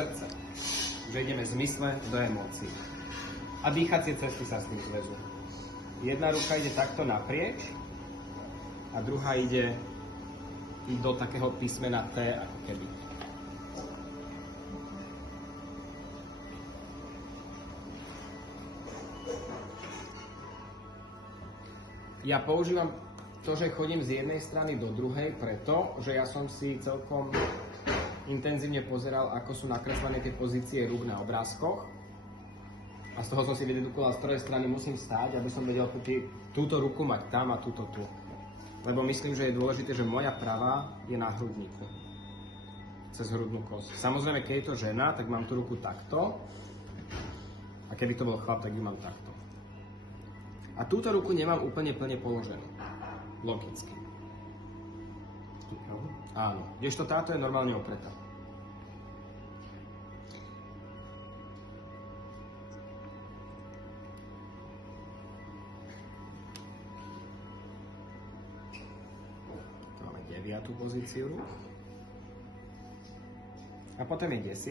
srdce. Že ideme v zmysle do emócií. A dýchacie cesty sa s tým zväzujú. Jedna ruka ide takto naprieč a druhá ide do takého písmena T, ako keby. Ja používam to, že chodím z jednej strany do druhej, preto, že ja som si celkom intenzívne pozeral, ako sú nakreslené tie pozície rúk na obrázkoch. A z toho som si vydedukoval, z ktorej strany musím stáť, aby som vedel túto ruku mať tam a túto tu. Lebo myslím, že je dôležité, že moja pravá je na hrudníku. Cez hrudnú kosť. Samozrejme, keď je to žena, tak mám tú ruku takto. A keby to bol chlap, tak ju mám takto. A túto ruku nemám úplne plne položenú. Logicky. Áno. Kdežto táto je normálne opretá. Tu máme 9. pozíciu. A potom je 10.